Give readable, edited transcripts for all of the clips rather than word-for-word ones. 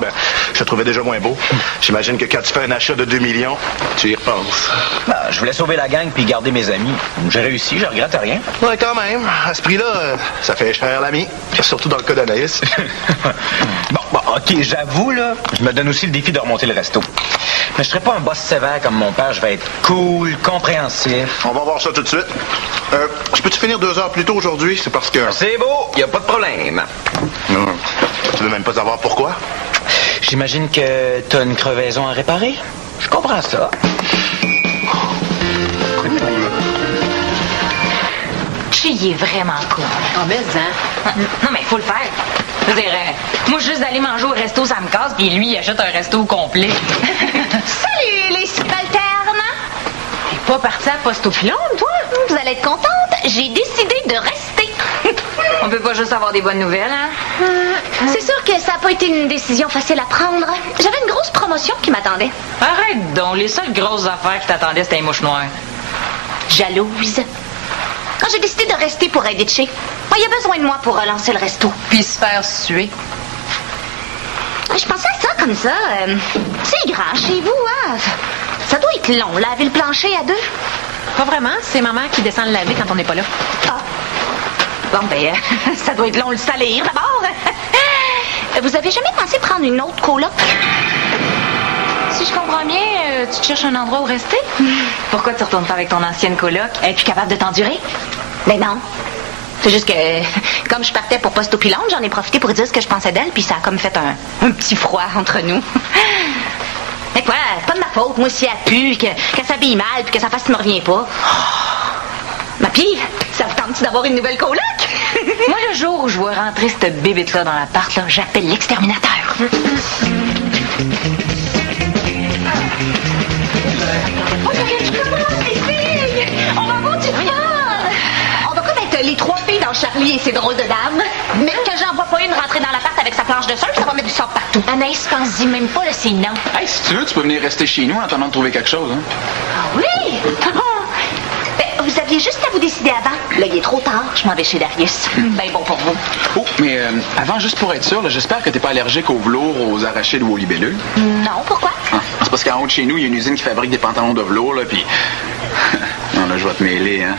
ben, je te trouvais déjà moins beau. J'imagine que quand tu fais un achat de 2 millions, tu y repenses. Ben, je voulais sauver la gang puis garder mes amis. J'ai réussi, je regrette rien. Ouais, quand même. À ce prix-là, ça fait cher l'ami. Surtout dans le cas d'Anaïs. Bon, OK, j'avoue, là, je me donne aussi le défi de remonter le resto. Mais je serai pas un boss sévère comme mon père. Je vais être cool, compréhensif. On va voir ça tout de suite. Je peux-tu finir 2 heures plus tôt aujourd'hui? C'est parce que... C'est beau, y a pas de problème. Tu veux même pas savoir pourquoi? J'imagine que t'as une crevaison à réparer. Je comprends ça. Il est vraiment cool. Oh, mais hein? Non, mais il faut le faire. Je veux dire, moi, juste d'aller manger au resto, ça me casse, puis lui, il achète un resto complet. Salut, les subalternes! T'es pas parti à Postopilon, toi? Vous allez être contente, j'ai décidé de rester. On peut pas juste avoir des bonnes nouvelles, hein? C'est sûr que ça n'a pas été une décision facile à prendre. J'avais une grosse promotion qui m'attendait. Arrête donc, les seules grosses affaires qui t'attendaient, c'était les mouches noires. Jalouse. Quand j'ai décidé de rester pour aider Tché, il y a besoin de moi pour relancer le resto. Puis se faire suer. Je pensais à ça comme ça. C'est grand chez vous, hein? Ça doit être long, laver le plancher à 2. Pas vraiment, c'est ma mère qui descend le laver quand on n'est pas là. Ah. Bon, ben, ça doit être long le salir d'abord. Vous avez jamais pensé prendre une autre coloc? Si je comprends bien, tu te cherches un endroit où rester? Pourquoi tu retournes pas avec ton ancienne coloc? Es-tu capable de t'endurer? Ben non. C'est juste que, comme je partais pour Postopilon, j'en ai profité pour dire ce que je pensais d'elle, puis ça a comme fait un petit froid entre nous. Mais quoi, c'est pas de ma faute, moi, si elle pue, qu'elle s'habille mal, puis que sa face me revient pas. Ma pille, ça vous tente-tu d'avoir une nouvelle coloc? Moi, le jour où je vois rentrer cette bébête-là dans l'appart, là, j'appelle l'exterminateur. On va avoir du fun! On va comme être les 3 filles dans Charlie et ses drôles de dames. Mais que j'en vois pas une rentrer dans l'appart avec sa planche de surf, ça va mettre du sable partout. Anaïs, pense-y même pas, là, c'est non. Hey, si tu veux, tu peux venir rester chez nous en attendant de trouver quelque chose, hein? Oui! Ben, vous aviez juste à vous décider avant. Là, il est trop tard. Je m'en vais chez Darius. Ben bon pour vous. Oh, mais avant, juste pour être sûr, là, j'espère que t'es pas allergique aux velours, aux arachides ou aux libellules. Non, pourquoi? Ah, c'est parce qu'en haut de chez nous, il y a une usine qui fabrique des pantalons de velours, là, puis... non, là, je vais te mêler, hein.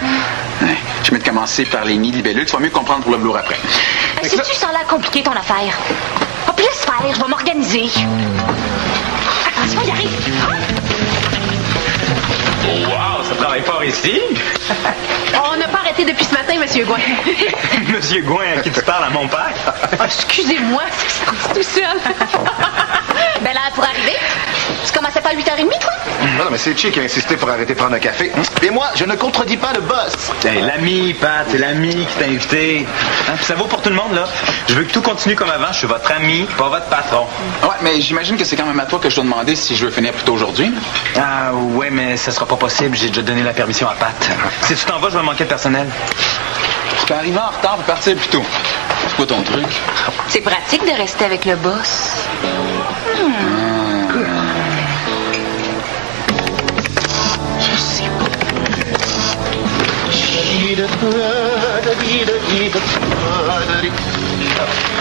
Ouais. Je vais te commencer par les nids de libellules. Tu vas mieux comprendre pour le velours après. Sais-tu, ça a l'air compliqué, ton affaire. Oh, puis laisse faire, je vais m'organiser. Attention, il arrive. Wow, ça travaille fort ici. On n'a pas arrêté depuis ce matin, Monsieur Gouin. Monsieur Gouin, à qui tu parles, à mon père? Ah, excusez-moi, c'est tout seul. Ben là, pour arriver, tu commençais pas à 8h30, toi? Non, mais c'est Chick qui a insisté pour arrêter de prendre un café. Et moi, je ne contredis pas le boss. Hey, l'ami, Pat, c'est l'ami qui t'a invité. Hein, puis ça vaut pour tout le monde, là. Je veux que tout continue comme avant. Je suis votre ami, pas votre patron. Ouais, mais j'imagine que c'est quand même à toi que je dois demander si je veux finir plus tôt aujourd'hui. Ah, ouais, mais ça sera pas possible. J'ai déjà donné la permission à Pat. Si tu t'en vas, je vais manquer de personnel. Tu peux arriver en retard et partir plus tôt. C'est quoi ton truc? C'est pratique de rester avec le boss.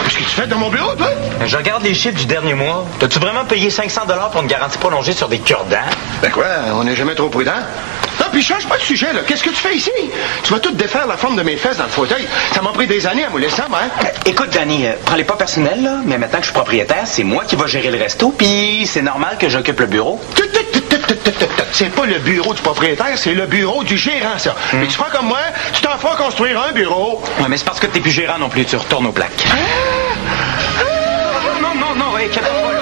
Qu'est-ce que tu fais dans mon bureau, toi? Je regarde les chiffres du dernier mois. T'as-tu vraiment payé 500 $ pour une garantie prolongée sur des cure-dents? Ben quoi, on n'est jamais trop prudent. Non, puis change pas de sujet, là. Qu'est-ce que tu fais ici? Tu vas tout défaire la forme de mes fesses dans le fauteuil. Ça m'a pris des années à me laisser, moi. Hein? Écoute, Danny, prends-les pas personnels, là, mais maintenant que je suis propriétaire, c'est moi qui va gérer le resto, puis c'est normal que j'occupe le bureau. C'est pas le bureau du propriétaire, c'est le bureau du gérant, ça. Mais tu feras comme moi, tu t'en feras construire un bureau. Ouais, mais c'est parce que t'es plus gérant non plus, tu retournes aux plaques. Non, hey, calme-toi, là.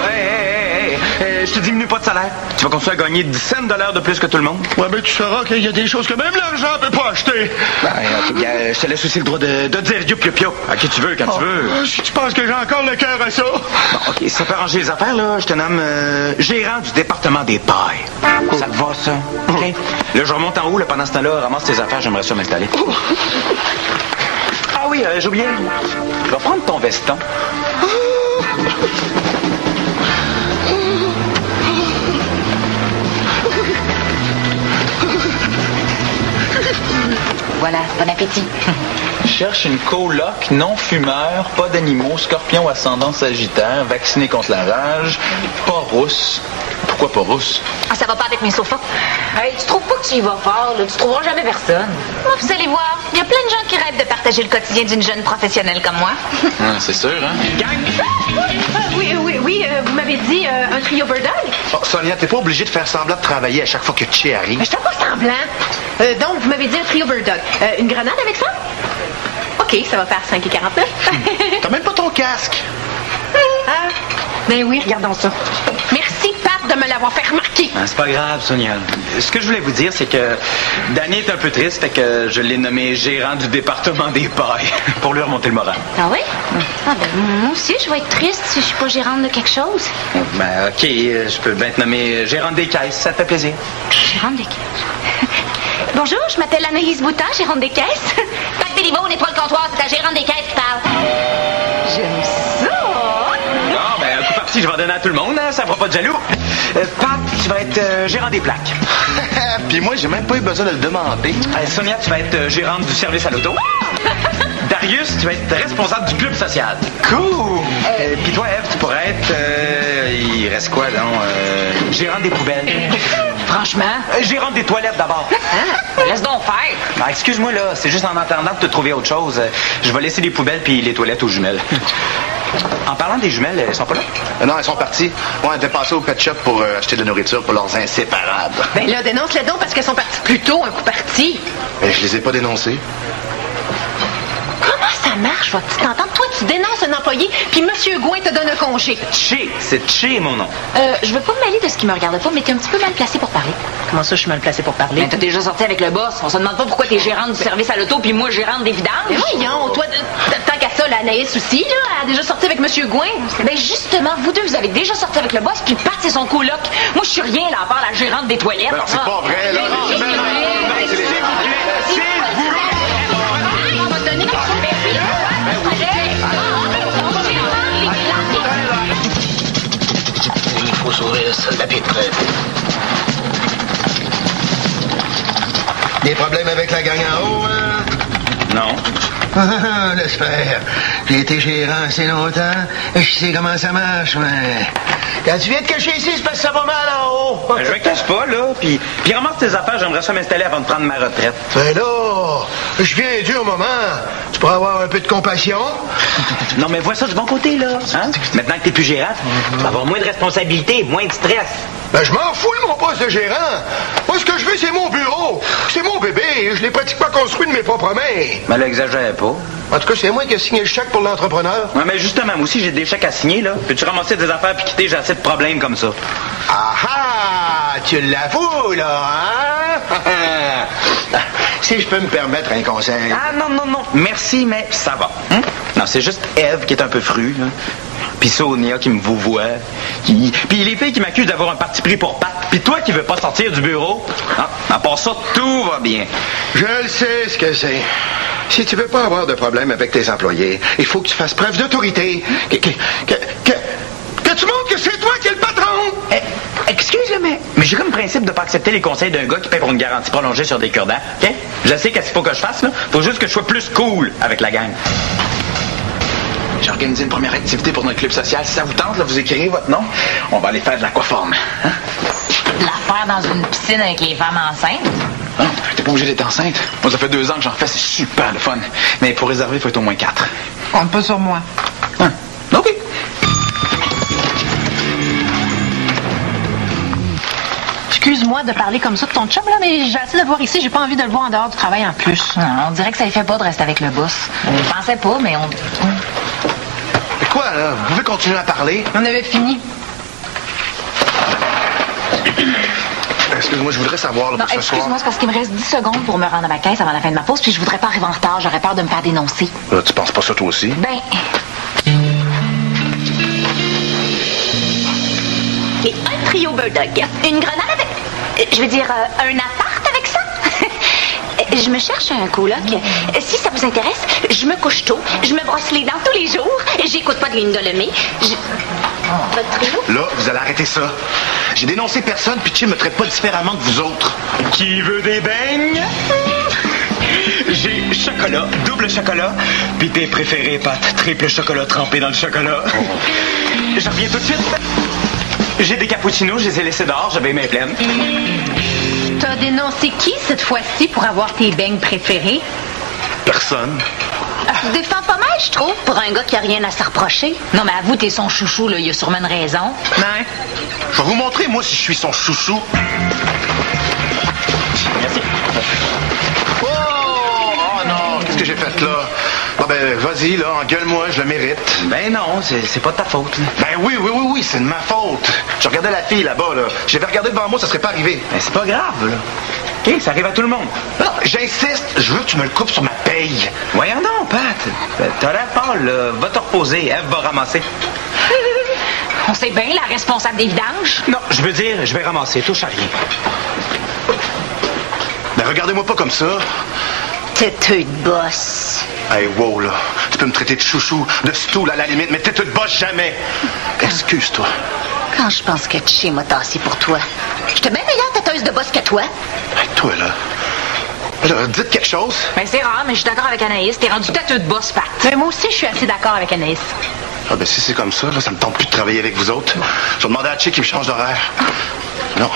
Hey, je te diminue pas de salaire. Tu vas continuer à gagner 10 cents $ de plus que tout le monde. Ouais, mais tu sauras qu'il y a des choses que même l'argent peut pas acheter. Ben, OK, je te laisse aussi le droit de dire Dieu pio à qui tu veux, quand tu veux. Si tu penses que j'ai encore le cœur à ça. Bon, OK, si ça peut arranger les affaires, là, je te nomme gérant du département des pailles. Ça te va, ça? OK? Là, je remonte en haut, là, pendant ce temps-là, ramasse tes affaires, j'aimerais ça m'installer. Ah oui, j'ai oublié. Je vais prendre ton veston. Voilà, bon appétit. cherche une coloc, non-fumeur, pas d'animaux, scorpion ascendant sagittaire, vacciné contre la rage, pas rousse. Pourquoi pas rousse? Ah, ça va pas avec mes sofas. Hey, tu trouves pas que tu y vas fort, là? Tu trouveras jamais personne. Oh, vous allez voir, il y a plein de gens qui rêvent de partager le quotidien d'une jeune professionnelle comme moi. Ah, c'est sûr, hein? Oui, vous m'avez dit un trio Bird Dog? Oh, Sonia, t'es pas obligée de faire semblant de travailler à chaque fois que Che arrive. Mais je fais pas semblant. Donc, vous m'avez dit un trio Bird Dog. Une grenade avec ça? OK, ça va faire 5,49. T'as même pas ton casque. Ah, ben oui, regardons ça. Merci, Pat, de me l'avoir fait remarquer. Ah, c'est pas grave, Sonia. Ce que je voulais vous dire, c'est que Danny est un peu triste, fait que je l'ai nommé gérant du département des pailles pour lui remonter le moral. Ah oui? Ah ben, moi aussi, je vais être triste si je suis pas gérante de quelque chose. Ben, OK, je peux bien te nommer gérante des caisses, ça te fait plaisir. Gérante des caisses. Bonjour, je m'appelle Anaïs Boutin, gérante des caisses. Pat Béliveau, nettoie le comptoir, c'est ta gérante des caisses qui parle. J'aime ça! Non, ben, un coup parti, je vais en donner à tout le monde, hein, ça fera pas de jaloux. Pat, tu vas être gérant des plaques. Puis moi, j'ai même pas eu besoin de le demander. Sonia, tu vas être gérante du service à l'auto. Darius, tu vas être responsable du club social. Cool! Puis toi, Eve, tu pourrais être... il reste quoi, donc? Gérante des poubelles. Franchement, Gérante des toilettes, d'abord. laisse donc faire. Ben, excuse-moi, là, c'est juste en attendant de te trouver autre chose. Je vais laisser les poubelles puis les toilettes aux jumelles. En parlant des jumelles, elles sont pas là? Non, elles sont parties. Ouais, elles étaient passées au pet shop pour acheter de la nourriture pour leurs inséparables. Ben là, dénonce-les donc parce qu'elles sont parties plus tôt, un coup parti. Mais je les ai pas dénoncées. Comment ça marche, votre petite entente? Toi, tu dénonces un employé, puis M. Gouin te donne un congé. Che, c'est Che, mon nom. Je veux pas me mêler de ce qui me regarde pas, mais t'es un petit peu mal placé pour parler. Comment ça, je suis mal placée pour parler? Ben, t'as déjà sorti avec le boss. On se demande pas pourquoi t'es gérante du service à l'auto, puis moi, gérante des vidanges. Mais voyons, toi, tant qu'à ça, la Anaïs aussi, là, elle a déjà sorti avec M. Gouin. Ben, justement, vous deux, vous avez déjà sorti avec le boss, puis Pat, c'est son coloc. Moi, je suis rien, là, à part la gérante des toilettes. Alors, c'est pas vrai, là. On va te donner quelque chose. Il faut s'ouvrir la salle d'apitre. Des problèmes avec la gang en haut, hein? Non. Ah, laisse faire. J'ai été gérant assez longtemps. Je sais comment ça marche, mais... Quand tu viens te cacher ici, c'est parce que ça va mal en haut. Ben, je me cache pas, là. Puis ramasse tes affaires, j'aimerais ça m'installer avant de prendre ma retraite. Ben là, je viens dû au moment. Tu pourrais avoir un peu de compassion. Non, mais vois ça du bon côté, là. Hein? Maintenant que t'es plus gérant, tu vas avoir moins de responsabilités, moins de stress. Ben, je m'en fous de mon poste de gérant. Moi, ce que je veux, c'est mon bureau. C'est mon bébé. Je l'ai pratiquement construit de mes propres mains. Mais là, exagère pas. En tout cas, c'est moi qui ai signé le chèque pour l'entrepreneur. Ouais, mais justement, moi aussi, j'ai des chèques à signer, là. Peux-tu ramasser des affaires puis quitter? J'ai assez de problèmes comme ça. Ah ah! Tu l'avoues, là, hein? Si je peux me permettre un conseil. Ah, non. Merci, mais ça va. Hein? Non, c'est juste Eve qui est un peu frue, là. Puis Sonia qui me vouvoie. Puis les filles qui m'accusent d'avoir un parti pris pour Pat. Puis toi qui veux pas sortir du bureau. Ah, à part ça, tout va bien. Je le sais ce que c'est. Si tu veux pas avoir de problème avec tes employés, il faut que tu fasses preuve d'autorité. Que tu montres que c'est toi qui es le patron. Excuse-le, mais j'ai comme principe de pas accepter les conseils d'un gars qui paie pour une garantie prolongée sur des cure-dents. OK? Je sais qu'est-ce qu'il faut que je fasse, là. Faut juste que je sois plus cool avec la gang. J'ai organisé une première activité pour notre club social. Si ça vous tente, là, vous écrivez votre nom. On va aller faire de l'aquaforme. Hein? De la faire dans une piscine avec les femmes enceintes. Non, t'es pas obligé d'être enceinte. Moi, ça fait 2 ans que j'en fais, c'est super le fun. Mais pour réserver, il faut être au moins 4. Compte pas sur moi. Hein? OK. Excuse-moi de parler comme ça de ton chum, là, mais j'ai assez de le voir ici. J'ai pas envie de le voir en dehors du travail en plus. Non, on dirait que ça lui fait pas de rester avec le boss. Je pensais pas, mais on... Mais quoi, là? Vous pouvez continuer à parler? On avait fini. Excuse-moi, je voudrais savoir, là, Non, pour ce soir. excuse-moi, c'est parce qu'il me reste 10 secondes pour me rendre à ma caisse avant la fin de ma pause, puis je voudrais pas arriver en retard. J'aurais peur de me faire dénoncer. Là, tu penses pas ça, toi aussi? Ben... Et un trio Bird Dog. Une grenade avec... Je veux dire, un appart avec ça? Je me cherche un coloc. Si ça vous intéresse, je me couche tôt, je me brosse les dents tous les jours, j'écoute pas de Linda Lemay. Votre trio? Là, vous allez arrêter ça. J'ai dénoncé personne, puis Che me traite pas différemment que vous autres. Qui veut des beignes? J'ai chocolat, double chocolat, puis tes préférés, Pat, triple chocolat trempé dans le chocolat. Je reviens tout de suite. J'ai des cappuccinos, je les ai laissés dehors, j'avais mes mains pleines. T'as dénoncé qui cette fois-ci pour avoir tes beignes préférées? Personne. Tu te défends pas mal, je trouve, pour un gars qui a rien à se reprocher. Non, mais avoue, t'es son chouchou, là. Il y a sûrement une raison. Ouais. Je vais vous montrer, moi, si je suis son chouchou. Merci. Oh non, qu'est-ce que j'ai fait là? Bon, ben, vas-y, là, engueule-moi, je le mérite. Ben non, c'est pas de ta faute. Là. Ben oui, c'est de ma faute. Je regardais la fille là-bas, là. Je l'avais regardée devant moi, ça serait pas arrivé. Ben c'est pas grave, là. OK, ça arrive à tout le monde. Non, j'insiste, je veux que tu me le coupes sur ma paye. Voyons donc, Pat. T'as l'air pâle, là. Va te reposer, Ève va ramasser. On sait bien, la responsable des vidanges. Non, je veux dire, je vais ramasser, touche à rien. Ben, regardez-moi pas comme ça. Têteux de boss. Hey, wow, là. Tu peux me traiter de chouchou, de stool à la limite, mais t'es de bosse jamais. Excuse-toi. Quand je pense que Tché m'a tassé pour toi, j'étais bien meilleure têteuse de boss que toi. Hey, toi, là. Là, dites quelque chose. Ben, c'est rare, mais je suis d'accord avec Anaïs. T'es rendu têteux de boss, Pat. Ben, moi aussi, je suis assez d'accord avec Anaïs. Ah, ben, si c'est comme ça, là, ça me tente plus de travailler avec vous autres. Je vais demander à Tché qui me change d'horaire. Non,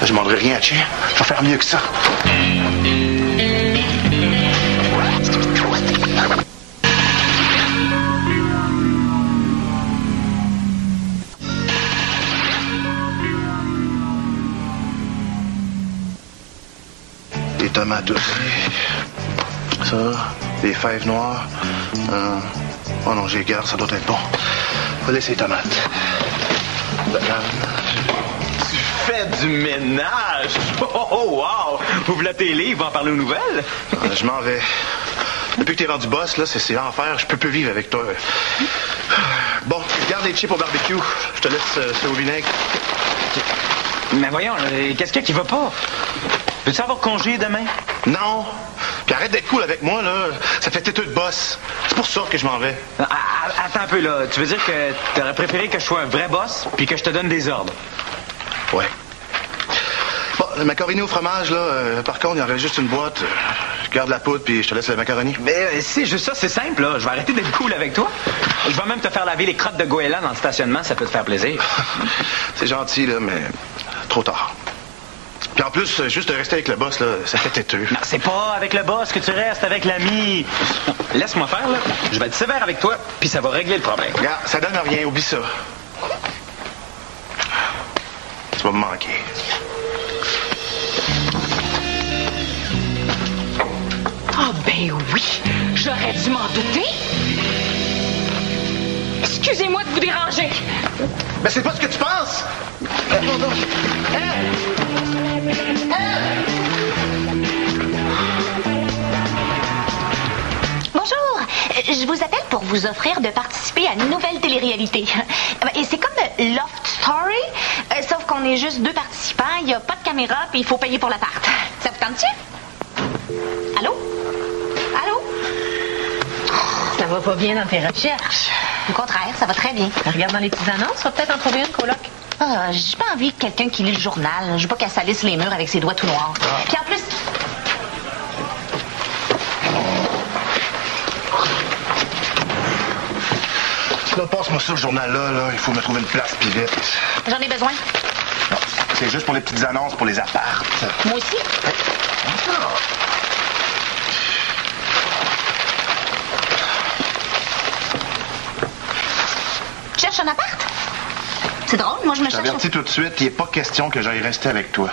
je ne demanderai rien à Tché. Je vais faire mieux que ça. Des tomates aussi. Ça, des fèves noires. Oh non, j'ai garde, ça doit être bon. On va laisser les tomates. Tu fais du ménage! Oh, wow! Ouvre la télé, va en parler aux nouvelles. Je m'en vais. Depuis que t'es rendu boss, là, c'est l'enfer. Je peux plus vivre avec toi. Bon, garde les chips au barbecue. Je te laisse ça au vinaigre. Mais voyons, qu'est-ce qu'il y a qui va pas? Veux-tu avoir congé demain? Non. Puis arrête d'être cool avec moi, là. Ça fait têteux de boss. C'est pour ça que je m'en vais. Attends un peu, là. Tu veux dire que t'aurais préféré que je sois un vrai boss puis que je te donne des ordres? Ouais. Bon, le macaroni au fromage, là, par contre, il en reste juste une boîte. Je garde la poudre puis je te laisse le macaroni. Mais c'est juste ça, c'est simple, là. Je vais arrêter d'être cool avec toi. Je vais même te faire laver les crottes de goéland dans le stationnement, ça peut te faire plaisir. C'est gentil, là, mais trop tard. Puis en plus, juste de rester avec le boss, là, ça fait têteux. Non, c'est pas avec le boss que tu restes, avec l'ami. Laisse-moi faire, là. Je vais être sévère avec toi, puis ça va régler le problème. Regarde, ça donne rien, oublie ça. Tu vas me manquer. Ah, ben oui. J'aurais dû m'en douter. Excusez-moi de vous déranger. Mais c'est pas ce que tu penses! Bonjour. Je vous appelle pour vous offrir de participer à une nouvelle télé-réalité. Et c'est comme Loft Story, sauf qu'on est juste 2 participants, il n'y a pas de caméra, puis il faut payer pour l'appart. Ça vous tente-tu? Allô? Allô? Ça va pas bien dans tes recherches. Au contraire, ça va très bien. Regarde dans les petites annonces, on va peut-être en trouver une coloc. Ah, j'ai pas envie que quelqu'un qui lit le journal. Je veux pas qu'elle salisse les murs avec ses doigts tout noirs. Puis en plus... Là, passe-moi ça, le journal-là, là. Il faut me trouver une place, puis vite. J'en ai besoin. Non, c'est juste pour les petites annonces, pour les apparts. Moi aussi. Tu cherches un appart? C'est drôle, moi je me cherche... J'avertis tout de suite, il n'est pas question que j'aille rester avec toi.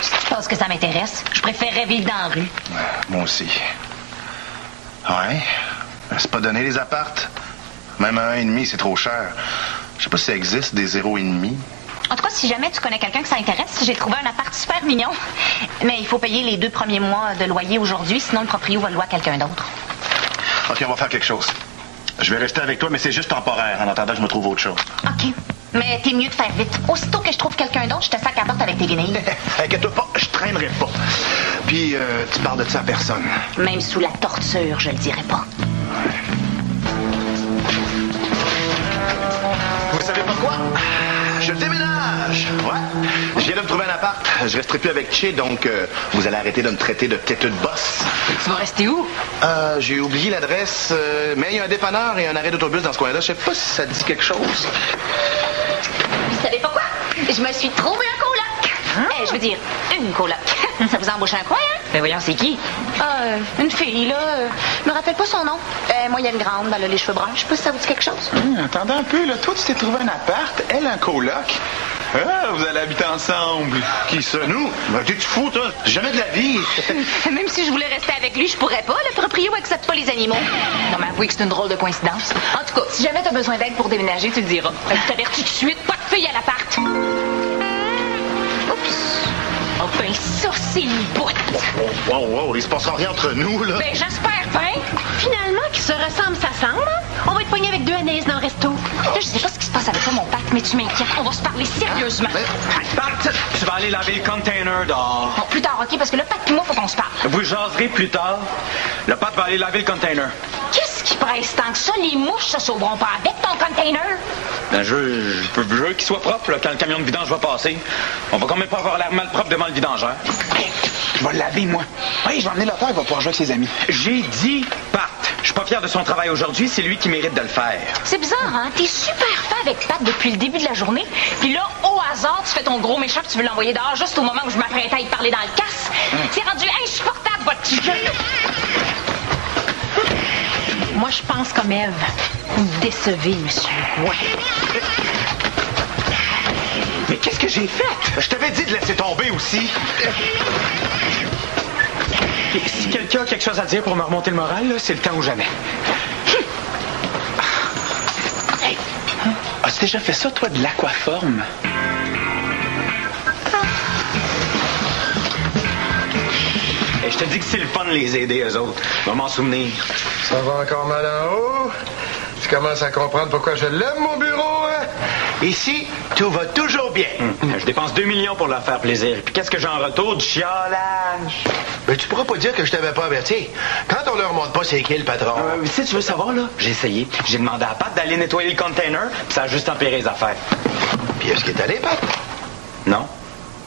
Si tu penses que ça m'intéresse, je préférerais vivre dans la rue. Moi aussi. Ouais. C'est pas donné, les appartes. Même un 1,5, c'est trop cher. Je sais pas si ça existe, des 0,5. En tout cas, si jamais tu connais quelqu'un que ça intéresse, j'ai trouvé un appart super mignon. Mais il faut payer les 2 premiers mois de loyer aujourd'hui, sinon le proprio va le louer à quelqu'un d'autre. OK, on va faire quelque chose. Je vais rester avec toi, mais c'est juste temporaire, en attendant que je me trouve autre chose. OK. Mais t'es mieux de faire vite. Aussitôt que je trouve quelqu'un d'autre, je te sac à la porte avec tes guenilles. Inquiète-toi pas, je traînerai pas. Puis, tu parles de ça à personne. Même sous la torture, je le dirai pas. Vous savez pas quoi? Je déménage! Ouais. Je viens de me trouver un appart. Je resterai plus avec Che, donc vous allez arrêter de me traiter de têteux de boss. Tu vas rester où? J'ai oublié l'adresse, mais il y a un dépanneur et un arrêt d'autobus dans ce coin-là. Je sais pas si ça dit quelque chose. Vous savez pas quoi? Je me suis trouvé un coloc. Je veux dire, une coloc. Ça vous embauche un coin, hein? Ben voyons, c'est qui? Une fille, là. Je me rappelle pas son nom. Moyenne grande, elle a les cheveux bruns. Je sais pas si ça vous dit quelque chose. Attendez un peu, là. Toi, tu t'es trouvé un appart, elle un coloc. Ah, vous allez habiter ensemble. Qui ça, nous? Ben, t'es fou, toi? Jamais de la vie. Même si je voulais rester avec lui, je pourrais pas. Le proprio accepte pas les animaux. Non, mais avouez que c'est une drôle de coïncidence. En tout cas, si jamais t'as besoin d'aide pour déménager, tu le diras. Je t'avertis tout de suite, pas de fille à l'appart. Oups. Enfin, ça, c'est une boîte. Wow, il se passera rien entre nous, là. Ben, j'espère bien. Finalement, qu'ils se ressemblent, ça semble. On va être pognés avec deux Anaïs dans le resto. Là, je sais pas ce qui se passe avec toi, mon Pat, mais tu m'inquiètes. On va se parler sérieusement. Pat, tu vas aller laver le container dehors. Bon, plus tard, OK? Parce que là, Pat et moi, faut qu'on se parle. Vous jaserez plus tard. Le Pat va aller laver le container. Qu'est-ce qui presse tant que ça? Les mouches se sauveront pas avec ton container. Ben, je veux qu'il soit propre là, quand le camion de vidange va passer. On va quand même pas avoir l'air mal propre devant le vidangeur. Hey, je vais le laver, moi. Oui, je vais emmener l'auteur, il va pouvoir jouer avec ses amis. J'ai dit Pat. Je suis pas fier de son travail aujourd'hui, c'est lui qui mérite de le faire. C'est bizarre, hein? T'es super fin avec Pat depuis le début de la journée. Puis là, au hasard, tu fais ton gros méchant puis tu veux l'envoyer dehors juste au moment où je m'apprêtais à y parler dans le casse. C'est rendu insupportable, votre petit jeu. Moi, je pense comme Ève. Vous me décevez, monsieur. Ouais. Mais qu'est-ce que j'ai fait? Je t'avais dit de laisser tomber aussi. Si quelqu'un a quelque chose à dire pour me remonter le moral, là, c'est le temps ou jamais. Hey, as-tu déjà fait ça, toi, de l'aquaforme? Et je te dis que c'est le fun de les aider, eux autres. Je vais m'en souvenir. Ça va encore mal en haut? Tu commences à comprendre pourquoi je l'aime, mon bureau, hein? Ici, tout va toujours bien. Je dépense 2 millions pour leur faire plaisir. Puis qu'est-ce que j'ai en retour? Du chiolage. Ben, tu pourras pas dire que je t'avais pas averti. Quand on leur montre pas c'est qui le patron. Si tu veux savoir, là, j'ai essayé. J'ai demandé à Pat d'aller nettoyer le container, puis ça a juste empiré les affaires. Puis est-ce qu'il est allé, Pat? Non?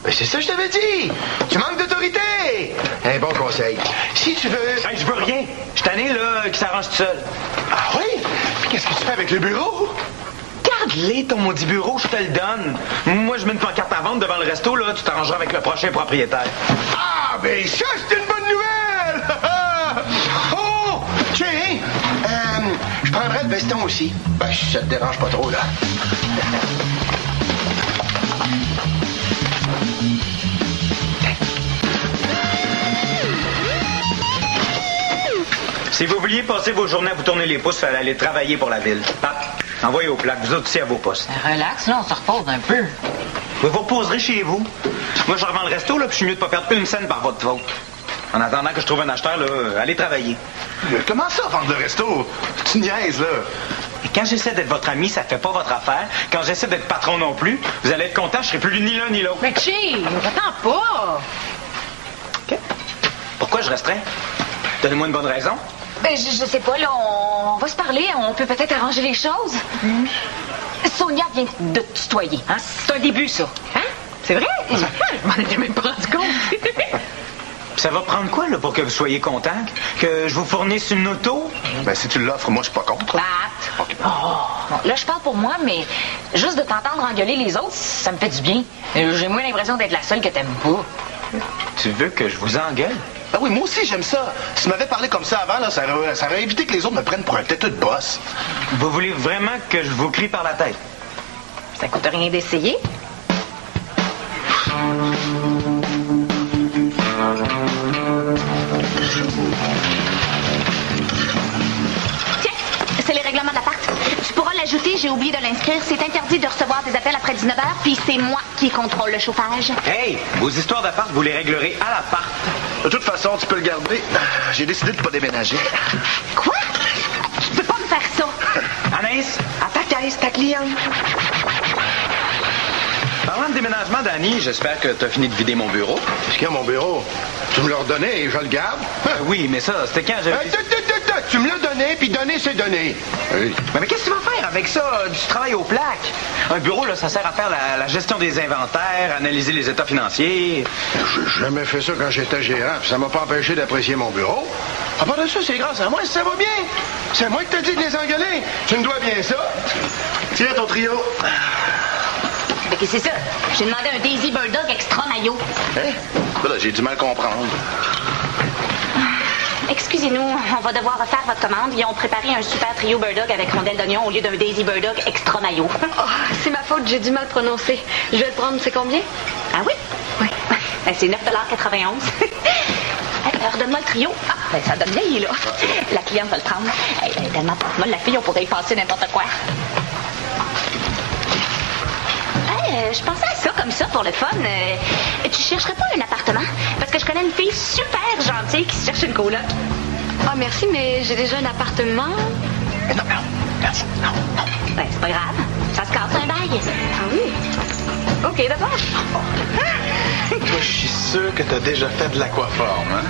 Ben, c'est ça que je t'avais dit. Tu manques d'autorité. Un bon conseil. Si tu veux... Hey, je veux rien. Je suis tanné, là, qui s'arrange tout seul. Ah oui? Puis qu'est-ce que tu fais avec le bureau? Garde-les, ton maudit bureau, je te le donne. Moi, je mets une pancarte à vendre devant le resto, là. Tu t'arrangeras avec le prochain propriétaire. Ah, ben ça, c'est une bonne nouvelle! Oh! Tiens, je prendrais le veston aussi. Ben, si ça te dérange pas trop, là. Si vous vouliez passer vos journées à vous tourner les pouces, il fallait aller travailler pour la ville. Pat, envoyez aux plaques, vous autres aussi à vos postes. Relax, là, on se repose un peu. Vous vous reposerez chez vous. Moi, je revends le resto, là, puis je suis mieux de pas perdre une scène par votre faute. En attendant que je trouve un acheteur, là, allez travailler. Comment ça, vendre le resto? Tu niaises, là. Et quand j'essaie d'être votre ami, ça fait pas votre affaire. Quand j'essaie d'être patron non plus, vous allez être content, je serai plus ni l'un ni l'autre. Mais Chi, attends pas. OK. Pourquoi je resterais? Donnez-moi une bonne raison. Ben, je sais pas, là, on va se parler. On peut peut-être arranger les choses. Sonia vient de te tutoyer. Hein? C'est un début, ça. Hein? C'est vrai? Je m'en étais même pas rendu compte. Ça va prendre quoi, là, pour que vous soyez content? Que je vous fournisse une auto? Ben, si tu l'offres, moi, je suis pas contre. Pat. Bon, là, je parle pour moi, mais juste de t'entendre engueuler les autres, ça me fait du bien. J'ai moins l'impression d'être la seule que t'aimes pas. Tu veux que je vous engueule? Ben oui, moi aussi, j'aime ça. Si tu m'avais parlé comme ça avant, là, ça aurait évité que les autres me prennent pour un têteux de boss. Vous voulez vraiment que je vous crie par la tête? Ça coûte rien d'essayer. Tiens, c'est les règlements de l'appart. Tu pourras l'ajouter, j'ai oublié de l'inscrire. C'est interdit de recevoir des appels après 19h, puis c'est moi qui contrôle le chauffage. Hey, vos histoires d'appart, vous les réglerez à l'appart. De toute façon, tu peux le garder. J'ai décidé de pas déménager. Quoi? Tu peux pas me faire ça. Anaïs, à ta caisse, ta cliente. Parlant de déménagement, Danny, j'espère que tu as fini de vider mon bureau. Qu'est-ce qu'il y a, mon bureau? Tu me le redonnais et je le garde? Oui, mais ça, c'était quand j'avais... Hey, tu me l'as donné, puis donner, c'est donner. Oui. Mais qu'est-ce que tu vas faire avec ça, du travail aux plaques? Un bureau, là, ça sert à faire la gestion des inventaires, analyser les états financiers. J'ai jamais fait ça quand j'étais gérant, puis ça m'a pas empêché d'apprécier mon bureau. À part de ça, c'est grâce à moi si ça va bien. C'est moi qui t'ai dit de les engueuler. Tu me dois bien ça. Tiens ton trio. Mais qu'est-ce que c'est ça? J'ai demandé un Daisy Bird Dog extra maillot. Hein? Là, j'ai du mal à comprendre. Excusez-nous, on va devoir refaire votre commande. Ils ont préparé un super trio Bird Dog avec rondelle d'oignon au lieu d'un Daisy Bird Dog extra maillot. Oh, c'est ma faute, j'ai du mal prononcer. Je vais le prendre, c'est combien? Ah oui? Oui. Ben, c'est 9,91 $. Alors, donne-moi le trio. Ah, ben, ça donne bien, là. La cliente va le prendre. Elle est tellement pour moi, la fille, on pourrait y passer n'importe quoi. Je pensais à ça comme ça pour le fun. Tu chercherais pas un appartement? Parce que je connais une fille super gentille qui se cherche une coloc. Ah, merci, mais j'ai déjà un appartement. Non, merci. Non. Ben, c'est pas grave. Ça se casse un bail. Ah oui? OK, d'abord. Toi, je suis sûr que t'as déjà fait de l'aquaforme, hein?